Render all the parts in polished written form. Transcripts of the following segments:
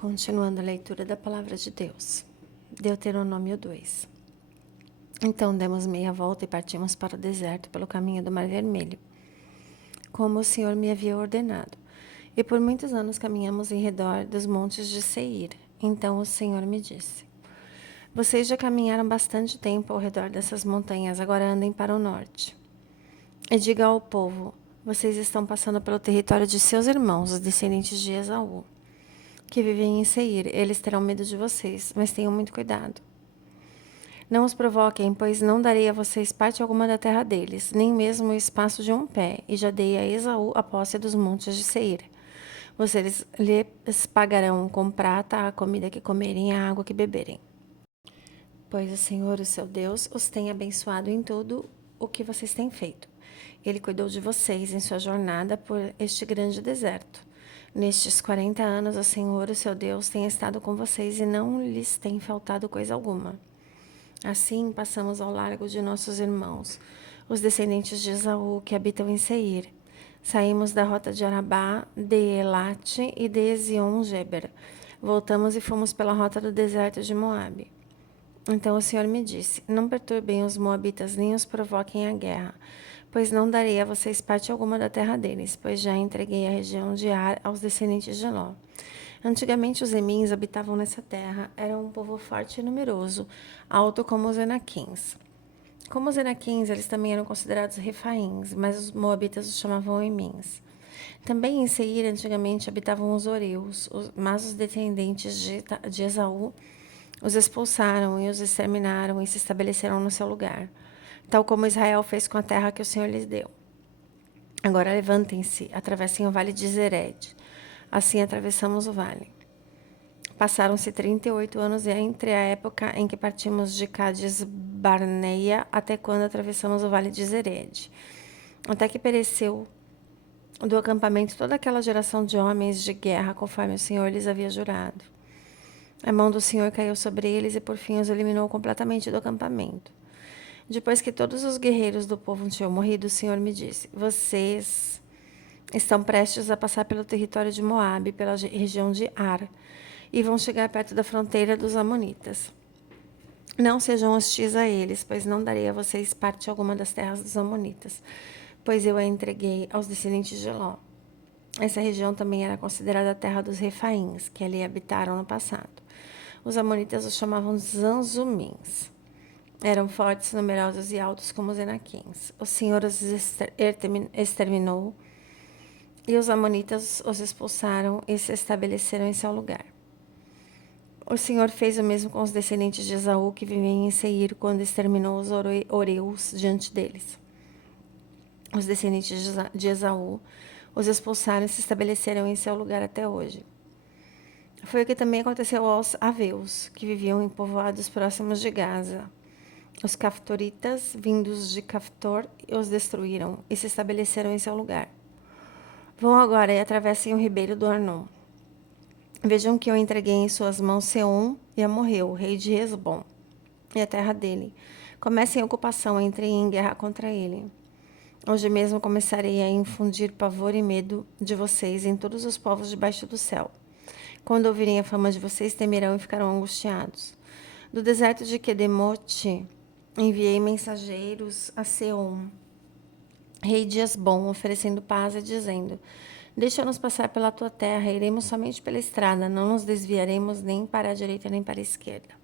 Continuando a leitura da Palavra de Deus. Deuteronômio 2. Então demos meia volta e partimos para o deserto pelo caminho do Mar Vermelho, como o Senhor me havia ordenado. E por muitos anos caminhamos em redor dos montes de Seir. Então o Senhor me disse: Vocês já caminharam bastante tempo ao redor dessas montanhas, agora andem para o norte. E diga ao povo: Vocês estão passando pelo território de seus irmãos, os descendentes de Esaú, que vivem em Seir. Eles terão medo de vocês, mas tenham muito cuidado. Não os provoquem, pois não darei a vocês parte alguma da terra deles, nem mesmo o espaço de um pé, e já dei a Esaú a posse dos montes de Seir. Vocês lhes pagarão com prata a comida que comerem e a água que beberem. Pois o Senhor, o seu Deus, os tem abençoado em tudo o que vocês têm feito. Ele cuidou de vocês em sua jornada por este grande deserto. Nestes 40 anos, o Senhor, o seu Deus, tem estado com vocês e não lhes tem faltado coisa alguma. Assim, passamos ao largo de nossos irmãos, os descendentes de Esaú, que habitam em Seir. Saímos da rota de Arabá, de Elate e de Ezion-Geber. Voltamos e fomos pela rota do deserto de Moabe. Então o Senhor me disse: Não perturbem os moabitas, nem os provoquem à guerra, pois não darei a vocês parte alguma da terra deles, pois já entreguei a região de Ar aos descendentes de Ló. Antigamente os Emins habitavam nessa terra, eram um povo forte e numeroso, alto como os Enaquins. Como os Enaquins, eles também eram considerados refaíns, mas os moabitas os chamavam Emins. Também em Seir, antigamente, habitavam os Oreus, mas os descendentes de Esaú os expulsaram e os exterminaram e se estabeleceram no seu lugar, tal como Israel fez com a terra que o Senhor lhes deu. Agora levantem-se, atravessem o vale de Zered. Assim atravessamos o vale. Passaram-se 38 anos entre a época em que partimos de Cádiz Barneia até quando atravessamos o vale de Zered, até que pereceu do acampamento toda aquela geração de homens de guerra, conforme o Senhor lhes havia jurado. A mão do Senhor caiu sobre eles e por fim os eliminou completamente do acampamento. Depois que todos os guerreiros do povo tinham morrido, o Senhor me disse: Vocês estão prestes a passar pelo território de Moabe, pela região de Ar, e vão chegar perto da fronteira dos Amonitas. Não sejam hostis a eles, pois não darei a vocês parte alguma das terras dos Amonitas, pois eu a entreguei aos descendentes de Ló. Essa região também era considerada a terra dos Refaíns, que ali habitaram no passado. Os Amonitas os chamavam Zanzumins. Eram fortes, numerosos e altos como os Enaquins. O Senhor os exterminou, e os Amonitas os expulsaram e se estabeleceram em seu lugar. O Senhor fez o mesmo com os descendentes de Esaú que viviam em Seir, quando exterminou os Oreus diante deles. Os descendentes de Esaú os expulsaram e se estabeleceram em seu lugar até hoje. Foi o que também aconteceu aos Aveus, que viviam em povoados próximos de Gaza. Os Caftoritas, vindos de Caftor, os destruíram e se estabeleceram em seu lugar. Vão agora e atravessem o ribeiro do Arnon. Vejam que eu entreguei em suas mãos Seom e Amorreu, rei de Hesbom, e a terra dele. Comecem a ocupação, entrem em guerra contra ele. Hoje mesmo começarei a infundir pavor e medo de vocês em todos os povos debaixo do céu. Quando ouvirem a fama de vocês, temerão e ficarão angustiados. Do deserto de Quedemote, enviei mensageiros a Seom, rei de Hesbom, oferecendo paz e dizendo: Deixa-nos passar pela tua terra, iremos somente pela estrada, não nos desviaremos nem para a direita nem para a esquerda.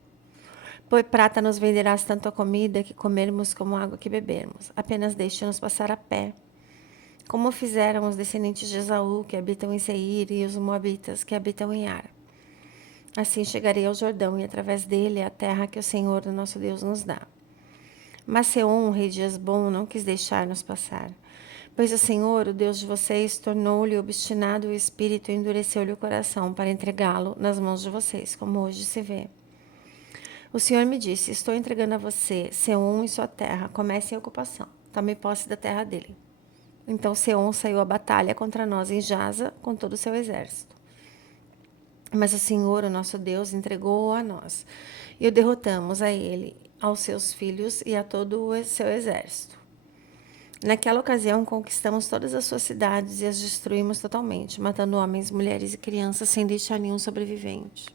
Por prata nos venderás tanto a comida que comermos como a água que bebermos. Apenas deixe-nos passar a pé, como fizeram os descendentes de Esaú, que habitam em Seir, e os moabitas, que habitam em Ar. Assim chegarei ao Jordão, e através dele à terra que o Senhor, o nosso Deus, nos dá. Mas Seom, rei de Hesbom, não quis deixar-nos passar, pois o Senhor, o Deus de vocês, tornou-lhe obstinado o espírito e endureceu-lhe o coração para entregá-lo nas mãos de vocês, como hoje se vê. O Senhor me disse: Estou entregando a você Seom e sua terra. Comece a ocupação. Tome posse da terra dele. Então Seom saiu à batalha contra nós em Jaza com todo o seu exército. Mas o Senhor, o nosso Deus, entregou-o a nós, e o derrotamos a ele, aos seus filhos e a todo o seu exército. Naquela ocasião, conquistamos todas as suas cidades e as destruímos totalmente, matando homens, mulheres e crianças sem deixar nenhum sobrevivente.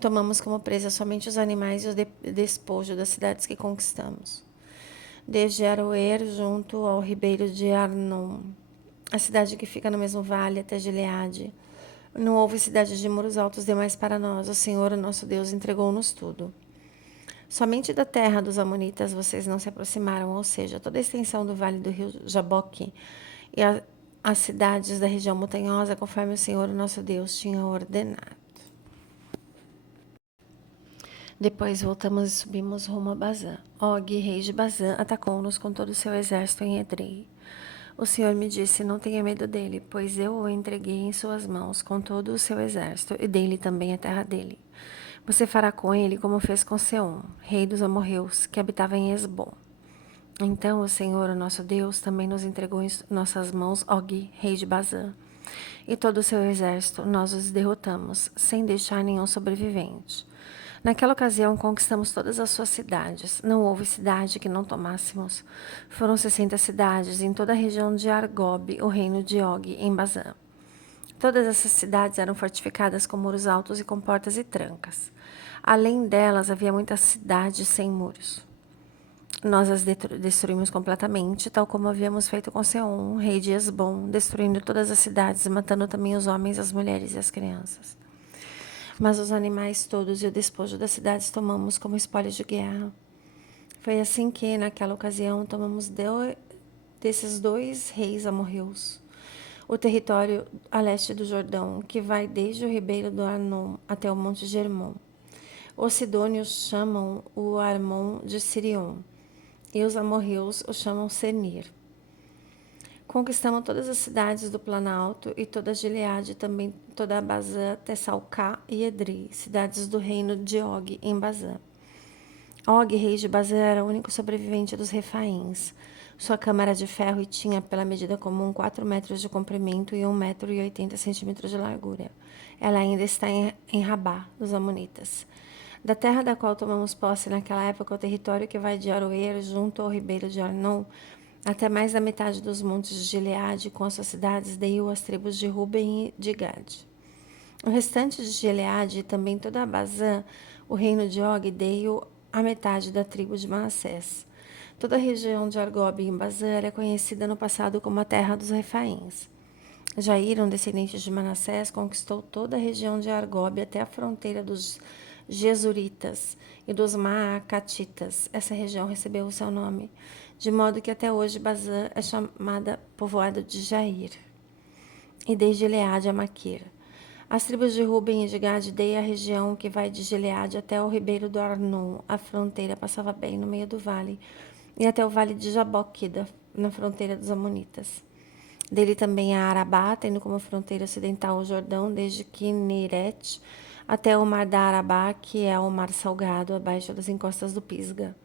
Tomamos como presa somente os animais e o despojo das cidades que conquistamos. Desde Aroer, junto ao ribeiro de Arnon, a cidade que fica no mesmo vale, até Gileade. Não houve cidade de muros altos demais para nós. O Senhor, o nosso Deus, entregou-nos tudo. Somente da terra dos Amonitas vocês não se aproximaram, ou seja, toda a extensão do vale do rio Jaboque e as cidades da região montanhosa, conforme o Senhor, o nosso Deus, tinha ordenado. Depois voltamos e subimos rumo a Bazã. Og, rei de Bazã, atacou-nos com todo o seu exército em Edrei. O Senhor me disse, não tenha medo dele, pois eu o entreguei em suas mãos com todo o seu exército, e dei-lhe também a terra dele. Você fará com ele como fez com Seom, rei dos amorreus, que habitava em Esbom. Então o Senhor, o nosso Deus, também nos entregou em nossas mãos Og, rei de Bazã, e todo o seu exército. Nós os derrotamos, sem deixar nenhum sobrevivente. Naquela ocasião, conquistamos todas as suas cidades. Não houve cidade que não tomássemos. Foram 60 cidades em toda a região de Argob, o reino de Og, em Bazã. Todas essas cidades eram fortificadas com muros altos e com portas e trancas. Além delas, havia muitas cidades sem muros. Nós as destruímos completamente, tal como havíamos feito com Seom, rei de Esbom, destruindo todas as cidades e matando também os homens, as mulheres e as crianças. Mas os animais todos e o despojo das cidades tomamos como espólio de guerra. Foi assim que, naquela ocasião, tomamos desses 2 reis amorreus o território a leste do Jordão, que vai desde o ribeiro do Arnon até o monte Germon. Os sidônios chamam o Armon de Sirion, e os amorreus o chamam Senir. Conquistamos todas as cidades do Planalto e toda a Gileade, também toda a Bazã, Tessalcá e Edrei, cidades do reino de Og em Bazã. Og, rei de Bazã, era o único sobrevivente dos Refaíns. Sua cama era de ferro e tinha, pela medida comum, 4 metros de comprimento e 1,80 m de largura. Ela ainda está em Rabá, dos Amonitas. Da terra da qual tomamos posse naquela época, o território que vai de Aroer, junto ao ribeiro de Arnon, até mais da metade dos montes de Gileade, com as suas cidades, dei-o às tribos de Ruben e de Gade. O restante de Gileade e também toda a Bazã, o reino de Og, dei-o à metade da tribo de Manassés. Toda a região de Argob em Bazã era conhecida no passado como a terra dos Refaíns. Jair, um descendente de Manassés, conquistou toda a região de Argob até a fronteira dos Jesuritas e dos Maacatitas. Essa região recebeu o seu nome, de modo que até hoje Bazã é chamada povoado de Jair, e desde Gileade a Maquir. As tribos de Ruben e de Gade dei a região que vai de Gileade até o ribeiro do Arnon. A fronteira passava bem no meio do vale, e até o vale de Jaboque, na fronteira dos Amonitas. Dele também a Arabá, tendo como fronteira ocidental o Jordão, desde Kineret até o mar da Arabá, que é o mar salgado, abaixo das encostas do Pisga.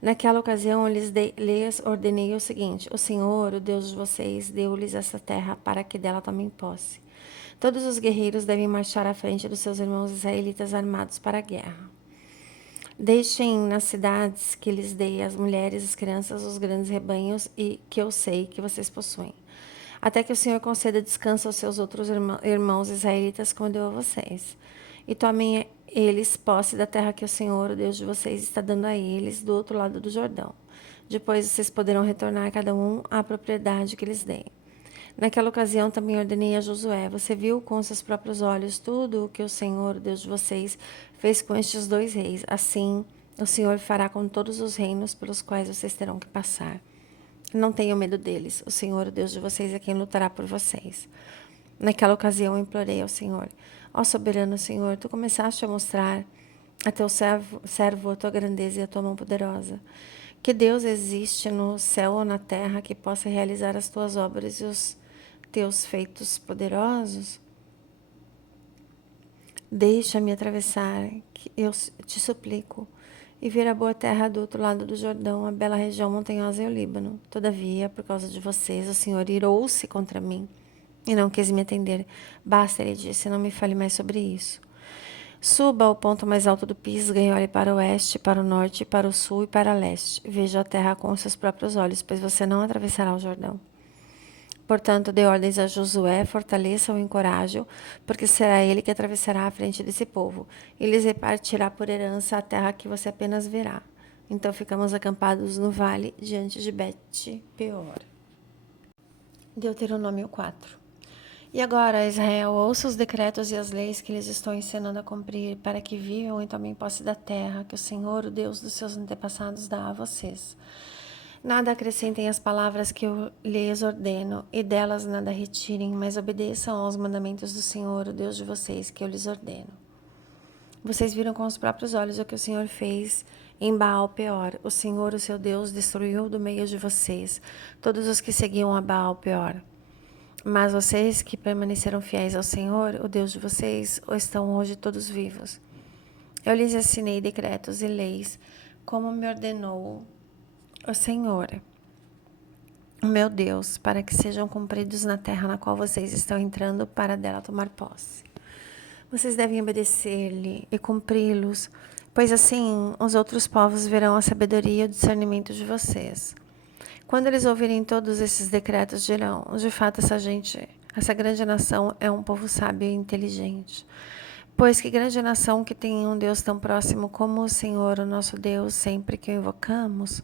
Naquela ocasião, lhes ordenei o seguinte: o Senhor, o Deus de vocês, deu-lhes essa terra para que dela tomem posse. Todos os guerreiros devem marchar à frente dos seus irmãos israelitas armados para a guerra. Deixem nas cidades que lhes dei as mulheres, as crianças, os grandes rebanhos e que eu sei que vocês possuem, até que o Senhor conceda descanso aos seus outros irmãos israelitas como deu a vocês. E tomem eles posse da terra que o Senhor, o Deus de vocês, está dando a eles do outro lado do Jordão. Depois vocês poderão retornar cada um à propriedade que lhes dei. Naquela ocasião também ordenei a Josué: você viu com seus próprios olhos tudo o que o Senhor, Deus de vocês, fez com estes 2 reis. Assim, o Senhor fará com todos os reinos pelos quais vocês terão que passar. Não tenham medo deles. O Senhor, o Deus de vocês, é quem lutará por vocês. Naquela ocasião, implorei ao Senhor: ó soberano Senhor, tu começaste a mostrar a teu servo a tua grandeza e a tua mão poderosa. Que Deus existe no céu ou na terra que possa realizar as tuas obras e os teus feitos poderosos? Deixa-me atravessar, que eu te suplico, e ver a boa terra do outro lado do Jordão, a bela região montanhosa e o Líbano. Todavia, por causa de vocês, o Senhor irou-se contra mim e não quis me atender. Basta, ele disse, não me fale mais sobre isso. Suba ao ponto mais alto do Pisga e olhe para o oeste, para o norte, para o sul e para o leste. Veja a terra com os seus próprios olhos, pois você não atravessará o Jordão. Portanto, dê ordens a Josué, fortaleça-o e encoraje-o, porque será ele que atravessará a frente desse povo, e lhes repartirá por herança a terra que você apenas verá. Então ficamos acampados no vale, diante de Bet-peor. Deuteronômio 4. E agora, Israel, ouça os decretos e as leis que lhes estou ensinando a cumprir, para que vivam e tomem posse da terra que o Senhor, o Deus dos seus antepassados, dá a vocês. Nada acrescentem às palavras que eu lhes ordeno, e delas nada retirem, mas obedeçam aos mandamentos do Senhor, o Deus de vocês, que eu lhes ordeno. Vocês viram com os próprios olhos o que o Senhor fez em Baal-peor. O Senhor, o seu Deus, destruiu do meio de vocês todos os que seguiam a Baal-peor. Mas vocês que permaneceram fiéis ao Senhor, o Deus de vocês, estão hoje todos vivos. Eu lhes assinei decretos e leis, como me ordenou o Senhor, o meu Deus, para que sejam cumpridos na terra na qual vocês estão entrando para dela tomar posse. Vocês devem obedecer-lhe e cumpri-los, pois assim os outros povos verão a sabedoria e o discernimento de vocês. Quando eles ouvirem todos esses decretos, dirão: de fato, essa grande nação é um povo sábio e inteligente. Pois que grande nação que tem um Deus tão próximo como o Senhor, o nosso Deus, sempre que o invocamos?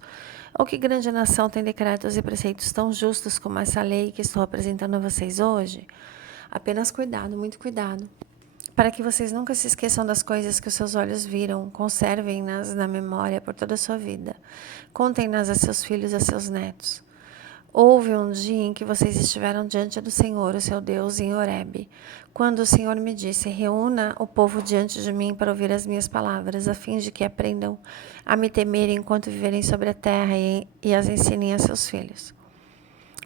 Ou que grande nação tem decretos e preceitos tão justos como essa lei que estou apresentando a vocês hoje? Apenas cuidado, muito cuidado, para que vocês nunca se esqueçam das coisas que os seus olhos viram. Conservem-nas na memória por toda a sua vida. Contem-nas a seus filhos e a seus netos. Houve um dia em que vocês estiveram diante do Senhor, o seu Deus, em Horebe, quando o Senhor me disse: reúna o povo diante de mim para ouvir as minhas palavras, a fim de que aprendam a me temer enquanto viverem sobre a terra e as ensinem a seus filhos.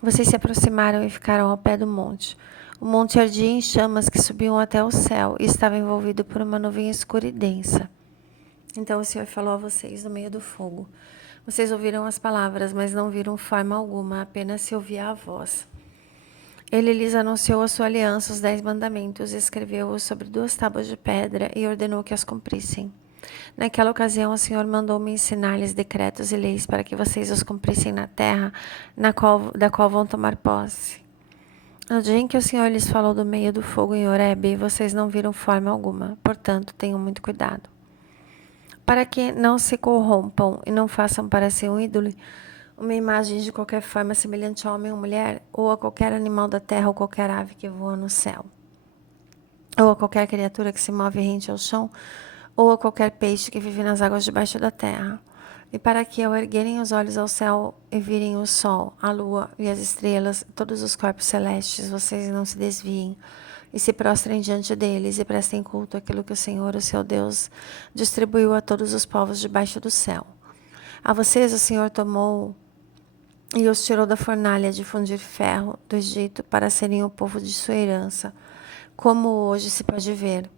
Vocês se aproximaram e ficaram ao pé do monte. O monte ardia em chamas que subiam até o céu e estava envolvido por uma nuvem escura e densa. Então o Senhor falou a vocês no meio do fogo. Vocês ouviram as palavras, mas não viram forma alguma, apenas se ouvia a voz. Ele lhes anunciou a sua aliança, os 10 mandamentos, escreveu-os sobre 2 tábuas de pedra e ordenou que as cumprissem. Naquela ocasião, o Senhor mandou-me ensinar-lhes decretos e leis para que vocês os cumprissem na terra da qual vão tomar posse. No dia em que o Senhor lhes falou do meio do fogo em Horebe, vocês não viram forma alguma, portanto, tenham muito cuidado. Para que não se corrompam e não façam para si um ídolo, uma imagem de qualquer forma semelhante a homem ou mulher, ou a qualquer animal da terra, ou qualquer ave que voa no céu, ou a qualquer criatura que se move rente ao chão, ou a qualquer peixe que vive nas águas debaixo da terra. E para que, ao erguerem os olhos ao céu e virem o sol, a lua e as estrelas, todos os corpos celestes, vocês não se desviem e se prostrem diante deles e prestem culto àquilo que o Senhor, o seu Deus, distribuiu a todos os povos debaixo do céu. A vocês o Senhor tomou e os tirou da fornalha de fundir ferro do Egito para serem o povo de sua herança, como hoje se pode ver.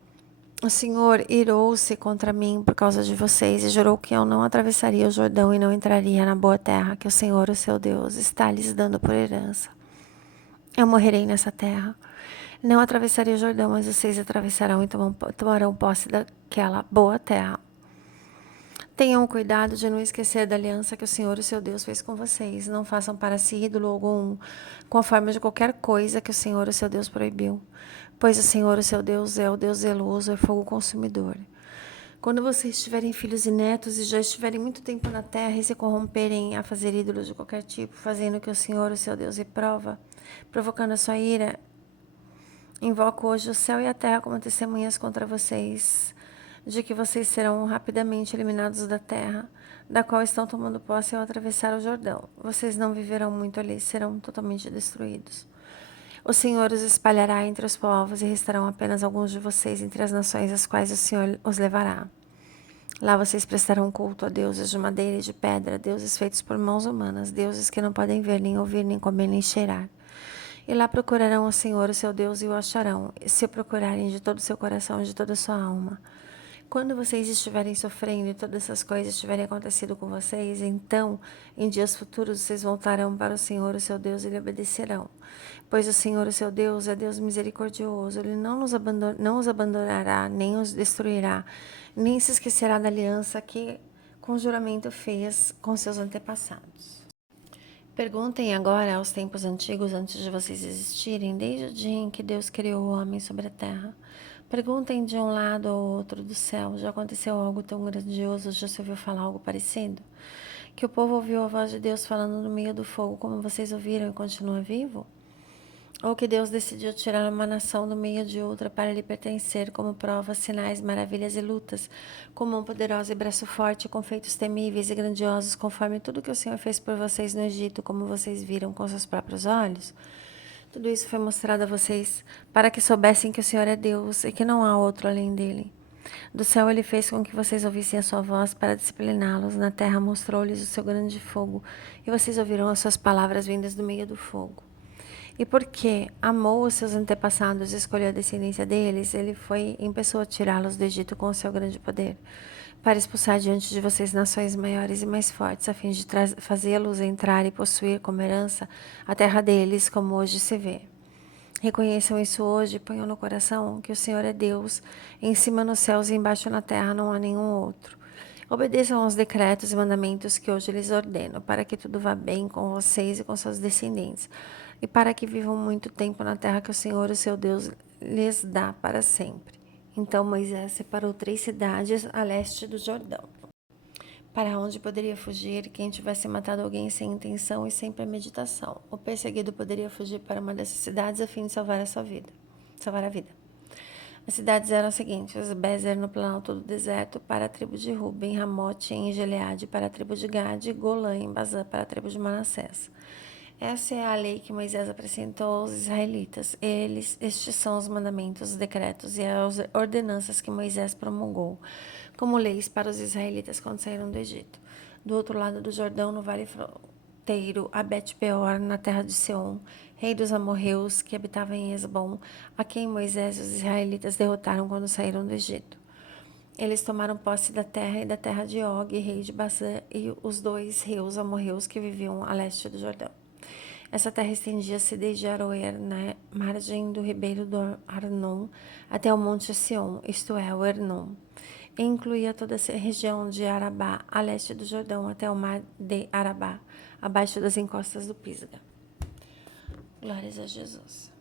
O Senhor irou-se contra mim por causa de vocês e jurou que eu não atravessaria o Jordão e não entraria na boa terra que o Senhor, o seu Deus, está lhes dando por herança. Eu morrerei nessa terra. Não atravessarei o Jordão, mas vocês atravessarão e tomarão posse daquela boa terra. Tenham cuidado de não esquecer da aliança que o Senhor, o seu Deus, fez com vocês. Não façam para si ídolo algum, com a forma de qualquer coisa que o Senhor, o seu Deus, proibiu. Pois o Senhor, o seu Deus, é o Deus zeloso, é fogo consumidor. Quando vocês tiverem filhos e netos e já estiverem muito tempo na terra e se corromperem a fazer ídolos de qualquer tipo, fazendo o que o Senhor, o seu Deus, reprova, provocando a sua ira, invoco hoje o céu e a terra como testemunhas contra vocês, de que vocês serão rapidamente eliminados da terra, da qual estão tomando posse ao atravessar o Jordão. Vocês não viverão muito ali, serão totalmente destruídos. O Senhor os espalhará entre os povos e restarão apenas alguns de vocês entre as nações às quais o Senhor os levará. Lá vocês prestarão culto a deuses de madeira e de pedra, deuses feitos por mãos humanas, deuses que não podem ver, nem ouvir, nem comer, nem cheirar. E lá procurarão o Senhor, o seu Deus, e o acharão, se o procurarem de todo o seu coração e de toda a sua alma. Quando vocês estiverem sofrendo e todas essas coisas tiverem acontecido com vocês, então, em dias futuros, vocês voltarão para o Senhor, o seu Deus, e lhe obedecerão. Pois o Senhor, o seu Deus, é Deus misericordioso. Ele não os abandonará, nem os destruirá, nem se esquecerá da aliança que com juramento fez com seus antepassados. Perguntem agora aos tempos antigos, antes de vocês existirem, desde o dia em que Deus criou o homem sobre a terra. Perguntem de um lado ao outro do céu: já aconteceu algo tão grandioso? Já se ouviu falar algo parecido? Que o povo ouviu a voz de Deus falando no meio do fogo, como vocês ouviram, e continua vivo? Ou que Deus decidiu tirar uma nação do meio de outra para lhe pertencer, como provas, sinais, maravilhas e lutas, com mão poderosa e braço forte, com feitos temíveis e grandiosos, conforme tudo que o Senhor fez por vocês no Egito, como vocês viram com seus próprios olhos? Tudo isso foi mostrado a vocês para que soubessem que o Senhor é Deus e que não há outro além dele. Do céu ele fez com que vocês ouvissem a sua voz para discipliná-los. Na terra mostrou-lhes o seu grande fogo e vocês ouviram as suas palavras vindas do meio do fogo. E porque amou os seus antepassados e escolheu a descendência deles, ele foi em pessoa tirá-los do Egito com o seu grande poder, para expulsar diante de vocês nações maiores e mais fortes, a fim de fazê-los entrar e possuir como herança a terra deles, como hoje se vê. Reconheçam isso hoje e ponham no coração que o Senhor é Deus, em cima nos céus e embaixo na terra não há nenhum outro. Obedeçam aos decretos e mandamentos que hoje lhes ordeno, para que tudo vá bem com vocês e com seus descendentes, e para que vivam muito tempo na terra que o Senhor, o seu Deus, lhes dá para sempre. Então Moisés separou 3 cidades a leste do Jordão, para onde poderia fugir quem tivesse matado alguém sem intenção e sem premeditação. O perseguido poderia fugir para uma dessas cidades a fim de salvar a vida. As cidades eram as seguintes: Bezer no planalto do deserto para a tribo de Ruben, Ramote em Gileade para a tribo de Gade, Golã em Bazã para a tribo de Manassés. Essa é a lei que Moisés apresentou aos israelitas. Estes são os mandamentos, os decretos e as ordenanças que Moisés promulgou como leis para os israelitas quando saíram do Egito. Do outro lado do Jordão, no vale fronteiro, a Bet-peor, na terra de Seom, rei dos amorreus, que habitava em Esbom, a quem Moisés e os israelitas derrotaram quando saíram do Egito. Eles tomaram posse da terra e da terra de Og, rei de Basã, e os 2 rios amorreus que viviam a leste do Jordão. Essa terra estendia-se desde Aroer, na margem do ribeiro do Arnon, até o monte Sion, isto é, o Hernon, e incluía toda a região de Arabá, a leste do Jordão, até o mar de Arabá, abaixo das encostas do Pisga. Glórias a Jesus.